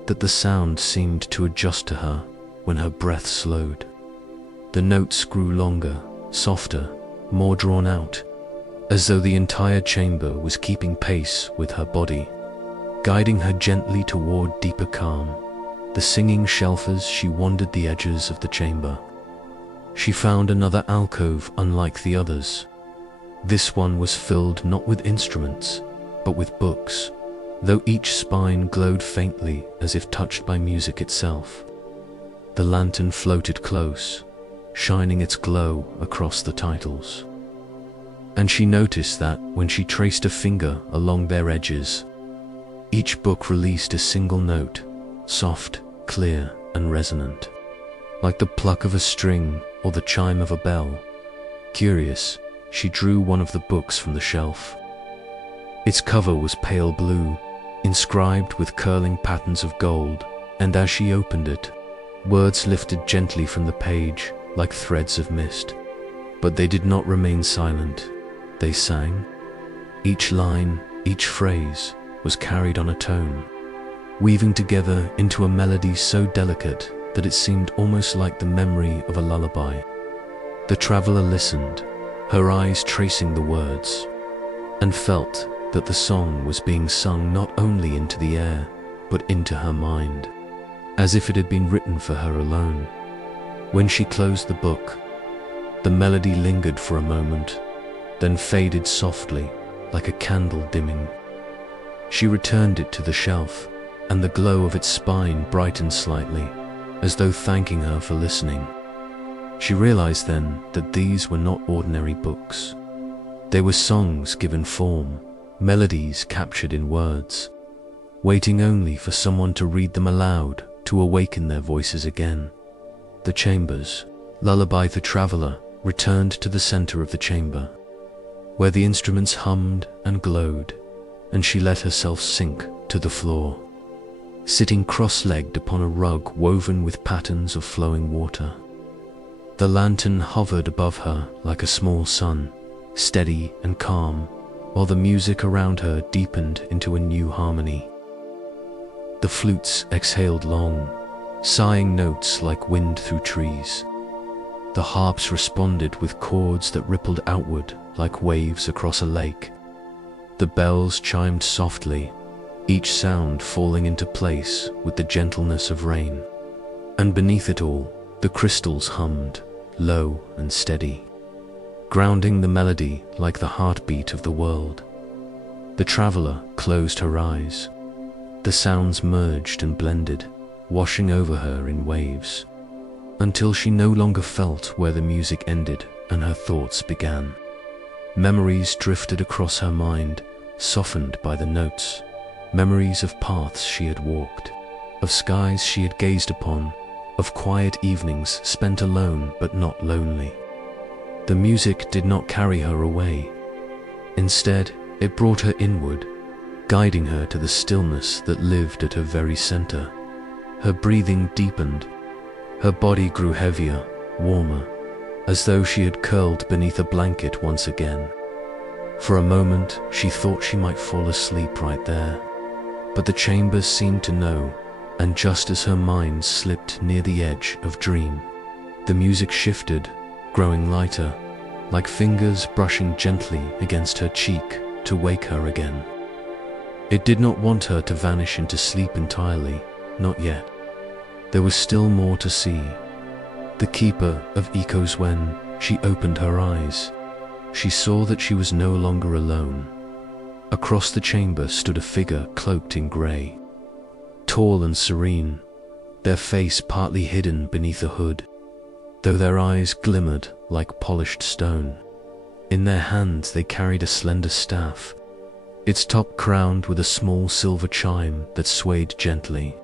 that the sound seemed to adjust to her when her breath slowed. The notes grew longer, softer, more drawn out, as though the entire chamber was keeping pace with her body, guiding her gently toward deeper calm. The singing shelf as she wandered the edges of the chamber, she found another alcove unlike the others. This one was filled not with instruments, but with books, though each spine glowed faintly as if touched by music itself. The lantern floated close, shining its glow across the titles. And she noticed that when she traced a finger along their edges, each book released a single note, soft, clear, and resonant, like the pluck of a string or the chime of a bell. Curious, she drew one of the books from the shelf. Its cover was pale blue, inscribed with curling patterns of gold, and as she opened it, words lifted gently from the page like threads of mist. But they did not remain silent. They sang. Each line, each phrase was carried on a tone, weaving together into a melody so delicate that it seemed almost like the memory of a lullaby. The traveler listened, her eyes tracing the words, and felt that the song was being sung not only into the air, but into her mind, as if it had been written for her alone. When she closed the book, the melody lingered for a moment, then faded softly, like a candle dimming. She returned it to the shelf, and the glow of its spine brightened slightly, as though thanking her for listening. She realized then that these were not ordinary books. They were songs given form, melodies captured in words, waiting only for someone to read them aloud to awaken their voices again. The chambers, Lullaby the Traveler, returned to the center of the chamber, where the instruments hummed and glowed, and she let herself sink to the floor, sitting cross-legged upon a rug woven with patterns of flowing water. The lantern hovered above her like a small sun, steady and calm, while the music around her deepened into a new harmony. The flutes exhaled long, sighing notes like wind through trees. The harps responded with chords that rippled outward like waves across a lake. The bells chimed softly, each sound falling into place with the gentleness of rain. And beneath it all, the crystals hummed, low and steady, grounding the melody like the heartbeat of the world. The traveler closed her eyes. The sounds merged and blended, washing over her in waves, until she no longer felt where the music ended and her thoughts began. Memories drifted across her mind, softened by the notes, memories of paths she had walked, of skies she had gazed upon, of quiet evenings spent alone but not lonely. The music did not carry her away. Instead, it brought her inward, guiding her to the stillness that lived at her very center. Her breathing deepened. Her body grew heavier, warmer, as though she had curled beneath a blanket once again. For a moment, she thought she might fall asleep right there, but the chamber seemed to know, and just as her mind slipped near the edge of dream, the music shifted, growing lighter, like fingers brushing gently against her cheek to wake her again. It did not want her to vanish into sleep entirely, not yet. There was still more to see. The keeper of echoes. When she opened her eyes, she saw that she was no longer alone. Across the chamber stood a figure cloaked in grey, tall and serene, their face partly hidden beneath a hood, though their eyes glimmered like polished stone. In their hands they carried a slender staff, its top crowned with a small silver chime that swayed gently,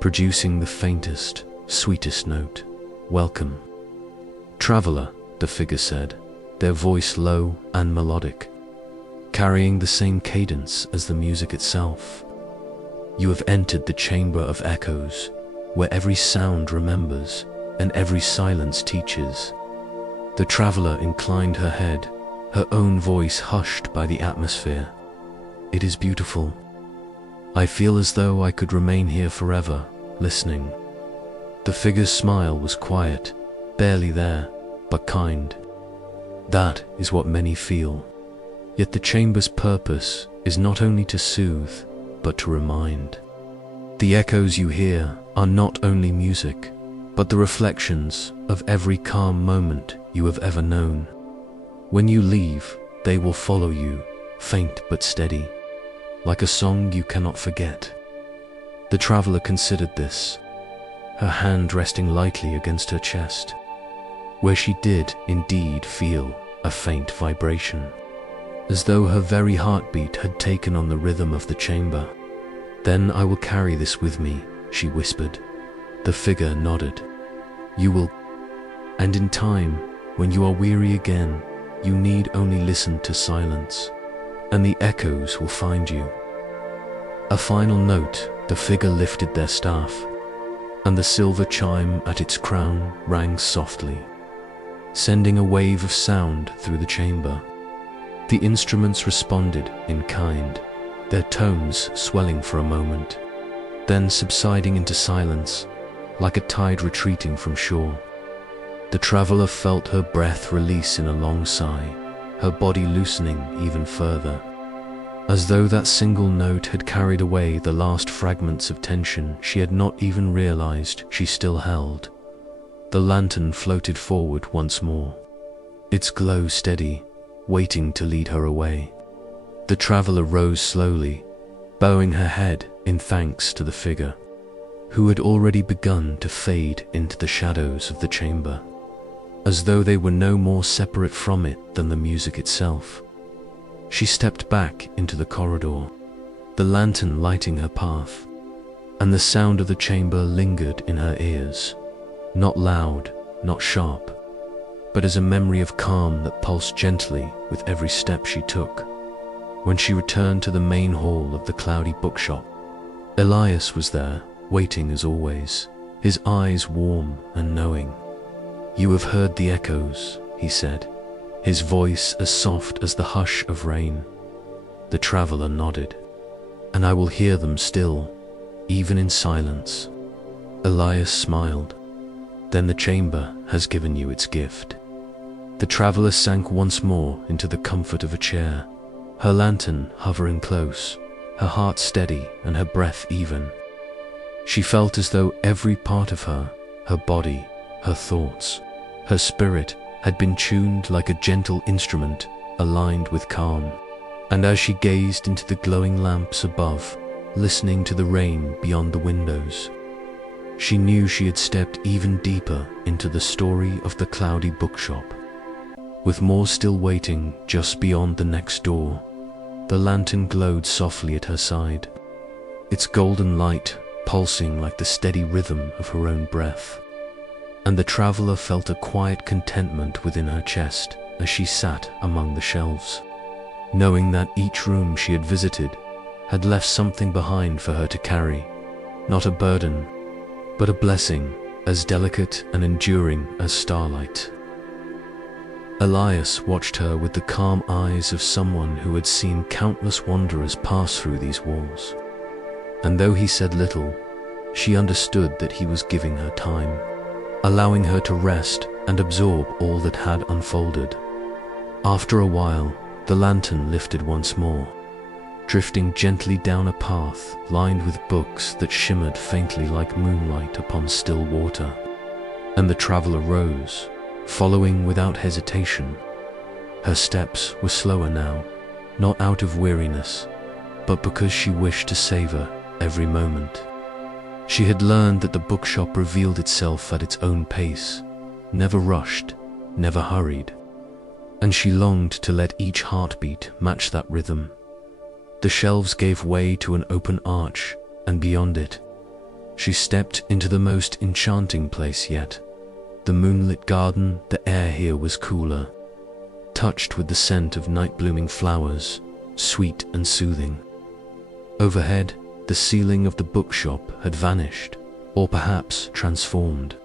producing the faintest, sweetest note. "Welcome, traveler," the figure said, their voice low and melodic, carrying the same cadence as the music itself. "You have entered the chamber of echoes, where every sound remembers and every silence teaches." The traveler inclined her head, her own voice hushed by the atmosphere. "It is beautiful. I feel as though I could remain here forever, listening." The figure's smile was quiet, barely there, but kind. That is what many feel. Yet the chamber's purpose is not only to soothe, but to remind. The echoes you hear are not only music, but the reflections of every calm moment you have ever known. When you leave, they will follow you, faint but steady, like a song you cannot forget. The traveler considered this, her hand resting lightly against her chest, where she did indeed feel a faint vibration, as though her very heartbeat had taken on the rhythm of the chamber. "Then I will carry this with me," she whispered. The figure nodded. "You will, and in time, when you are weary again, you need only listen to silence, and the echoes will find you." A final note, the figure lifted their staff, and the silver chime at its crown rang softly, sending a wave of sound through the chamber. The instruments responded in kind, their tones swelling for a moment, then subsiding into silence, like a tide retreating from shore. The traveler felt her breath release in a long sigh, her body loosening even further. As though that single note had carried away the last fragments of tension she had not even realized she still held. The lantern floated forward once more, its glow steady, waiting to lead her away. The traveler rose slowly, bowing her head in thanks to the figure, who had already begun to fade into the shadows of the chamber, as though they were no more separate from it than the music itself. She stepped back into the corridor, the lantern lighting her path, and the sound of the chamber lingered in her ears, not loud, not sharp, but as a memory of calm that pulsed gently with every step she took. When she returned to the main hall of the Cloudy Bookshop, Elias was there, waiting as always, his eyes warm and knowing. "You have heard the echoes," he said, his voice as soft as the hush of rain. The traveler nodded. "And I will hear them still, even in silence." Elias smiled. "Then the chamber has given you its gift." The traveler sank once more into the comfort of a chair, her lantern hovering close, her heart steady and her breath even. She felt as though every part of her body, her thoughts, her spirit had been tuned like a gentle instrument, aligned with calm. And as she gazed into the glowing lamps above, listening to the rain beyond the windows, she knew she had stepped even deeper into the story of the Cloudy Bookshop. With more still waiting just beyond the next door, the lantern glowed softly at her side, its golden light pulsing like the steady rhythm of her own breath. And the traveler felt a quiet contentment within her chest as she sat among the shelves, knowing that each room she had visited had left something behind for her to carry, not a burden, but a blessing as delicate and enduring as starlight. Elias watched her with the calm eyes of someone who had seen countless wanderers pass through these walls. And though he said little, she understood that he was giving her time, allowing her to rest and absorb all that had unfolded. After a while, the lantern lifted once more, drifting gently down a path lined with books that shimmered faintly like moonlight upon still water. And the traveler rose, following without hesitation. Her steps were slower now, not out of weariness, but because she wished to savor every moment. She had learned that the bookshop revealed itself at its own pace, never rushed, never hurried, and she longed to let each heartbeat match that rhythm. The shelves gave way to an open arch, and beyond it, she stepped into the most enchanting place yet. The moonlit garden. The air here was cooler, touched with the scent of night-blooming flowers, sweet and soothing. Overhead, the ceiling of the bookshop had vanished, or perhaps transformed,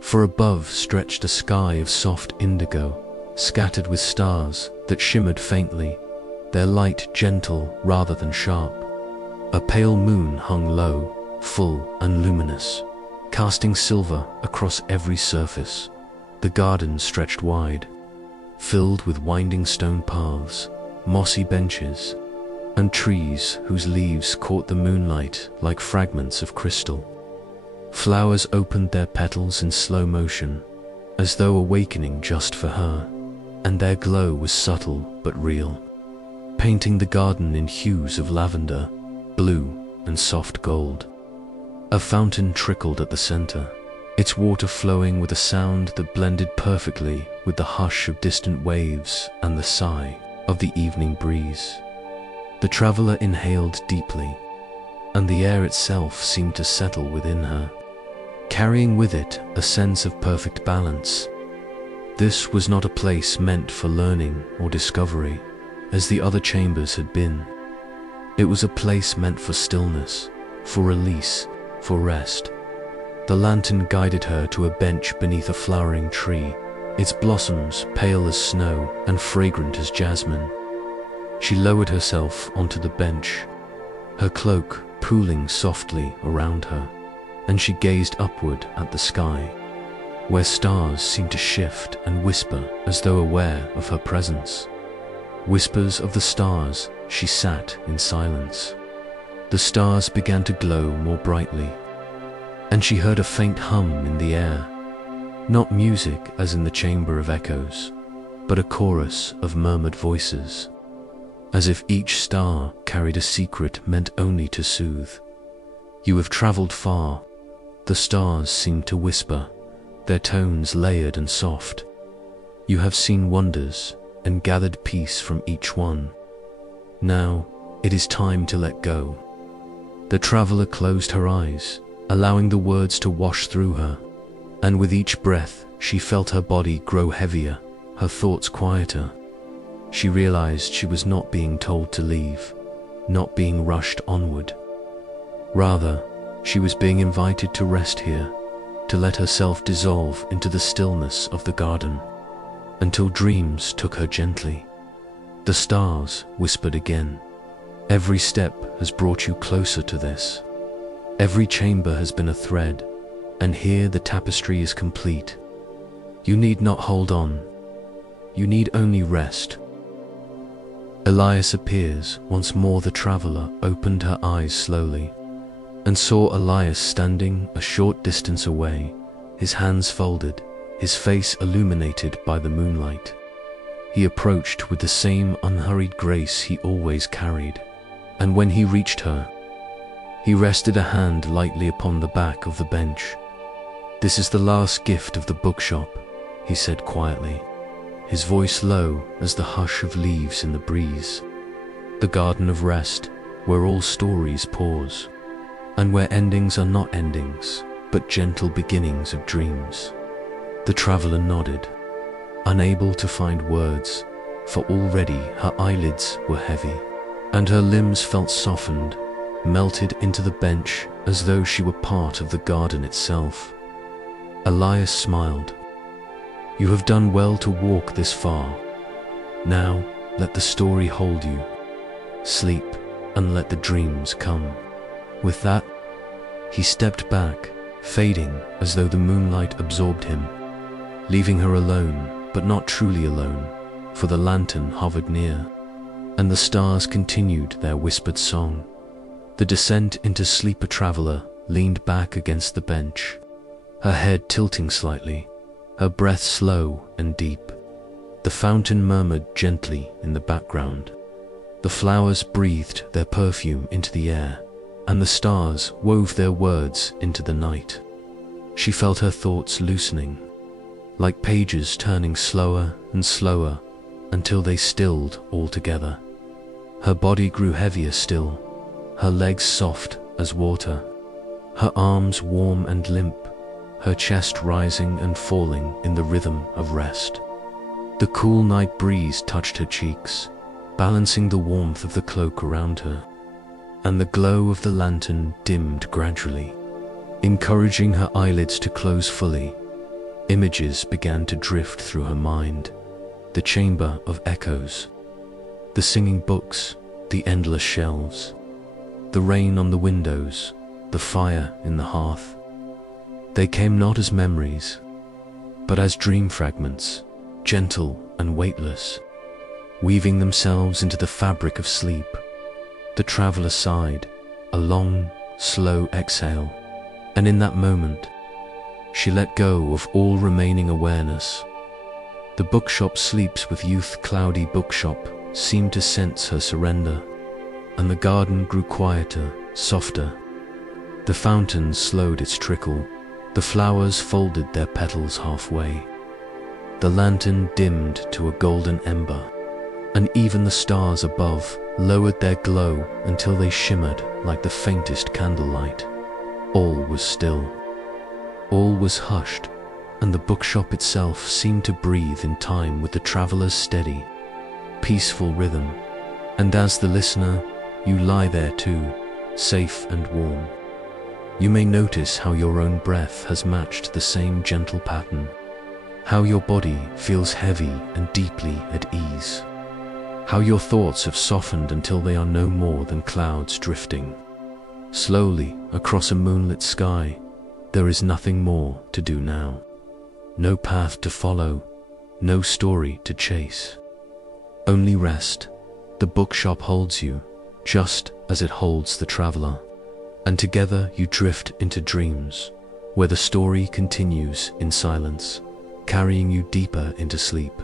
for above stretched a sky of soft indigo, scattered with stars that shimmered faintly, their light gentle rather than sharp. A pale moon hung low, full and luminous, casting silver across every surface. The garden stretched wide, filled with winding stone paths, mossy benches, and trees whose leaves caught the moonlight like fragments of crystal. Flowers opened their petals in slow motion, as though awakening just for her, and their glow was subtle but real, painting the garden in hues of lavender, blue, and soft gold. A fountain trickled at the center, its water flowing with a sound that blended perfectly with the hush of distant waves and the sigh of the evening breeze. The traveler inhaled deeply, and the air itself seemed to settle within her, carrying with it a sense of perfect balance. This was not a place meant for learning or discovery, as the other chambers had been. It was a place meant for stillness, for release, for rest. The lantern guided her to a bench beneath a flowering tree, its blossoms pale as snow and fragrant as jasmine. She lowered herself onto the bench, her cloak pooling softly around her, and she gazed upward at the sky, where stars seemed to shift and whisper as though aware of her presence. Whispers of the stars, she sat in silence. The stars began to glow more brightly, and she heard a faint hum in the air, not music as in the chamber of echoes, but a chorus of murmured voices, as if each star carried a secret meant only to soothe. "You have traveled far," the stars seemed to whisper, their tones layered and soft. "You have seen wonders and gathered peace from each one. Now it is time to let go." The traveler closed her eyes, allowing the words to wash through her, and with each breath she felt her body grow heavier, her thoughts quieter. She realized she was not being told to leave, not being rushed onward. Rather, she was being invited to rest here, to let herself dissolve into the stillness of the garden, until dreams took her gently. The stars whispered again, "Every step has brought you closer to this. Every chamber has been a thread, and here the tapestry is complete. You need not hold on. You need only rest." Elias appears. Once more the traveler opened her eyes slowly, and saw Elias standing a short distance away, his hands folded, his face illuminated by the moonlight. He approached with the same unhurried grace he always carried, and when he reached her, he rested a hand lightly upon the back of the bench. "This is the last gift of the bookshop," he said quietly, his voice low as the hush of leaves in the breeze. "The garden of rest, where all stories pause, and where endings are not endings, but gentle beginnings of dreams." The traveler nodded, unable to find words, for already her eyelids were heavy, and her limbs felt softened, melted into the bench as though she were part of the garden itself. Elias smiled. "You have done well to walk this far. Now let the story hold you. Sleep and let the dreams come." With that, he stepped back, fading as though the moonlight absorbed him, leaving her alone, but not truly alone, for the lantern hovered near, and the stars continued their whispered song. The descent into sleep. A traveler leaned back against the bench, her head tilting slightly, her breath slow and deep. The fountain murmured gently in the background. The flowers breathed their perfume into the air, and the stars wove their words into the night. She felt her thoughts loosening, like pages turning slower and slower until they stilled altogether. Her body grew heavier still, her legs soft as water, her arms warm and limp, her chest rising and falling in the rhythm of rest. The cool night breeze touched her cheeks, balancing the warmth of the cloak around her, and the glow of the lantern dimmed gradually, encouraging her eyelids to close fully. Images began to drift through her mind, the chamber of echoes, the singing books, the endless shelves, the rain on the windows, the fire in the hearth. They came not as memories, but as dream fragments, gentle and weightless, weaving themselves into the fabric of sleep. The traveler sighed, a long, slow exhale, and in that moment, she let go of all remaining awareness. The bookshop sleeps with youth. Cloudy Bookshop seemed to sense her surrender, and the garden grew quieter, softer. The fountain slowed its trickle, the flowers folded their petals halfway. The lantern dimmed to a golden ember, and even the stars above lowered their glow until they shimmered like the faintest candlelight. All was still. All was hushed, and the bookshop itself seemed to breathe in time with the traveler's steady, peaceful rhythm. And as the listener, you lie there too, safe and warm. You may notice how your own breath has matched the same gentle pattern, how your body feels heavy and deeply at ease, how your thoughts have softened until they are no more than clouds drifting. Slowly, across a moonlit sky, there is nothing more to do now. No path to follow, no story to chase. Only rest. The bookshop holds you, just as it holds the traveler. And together you drift into dreams, where the story continues in silence, carrying you deeper into sleep.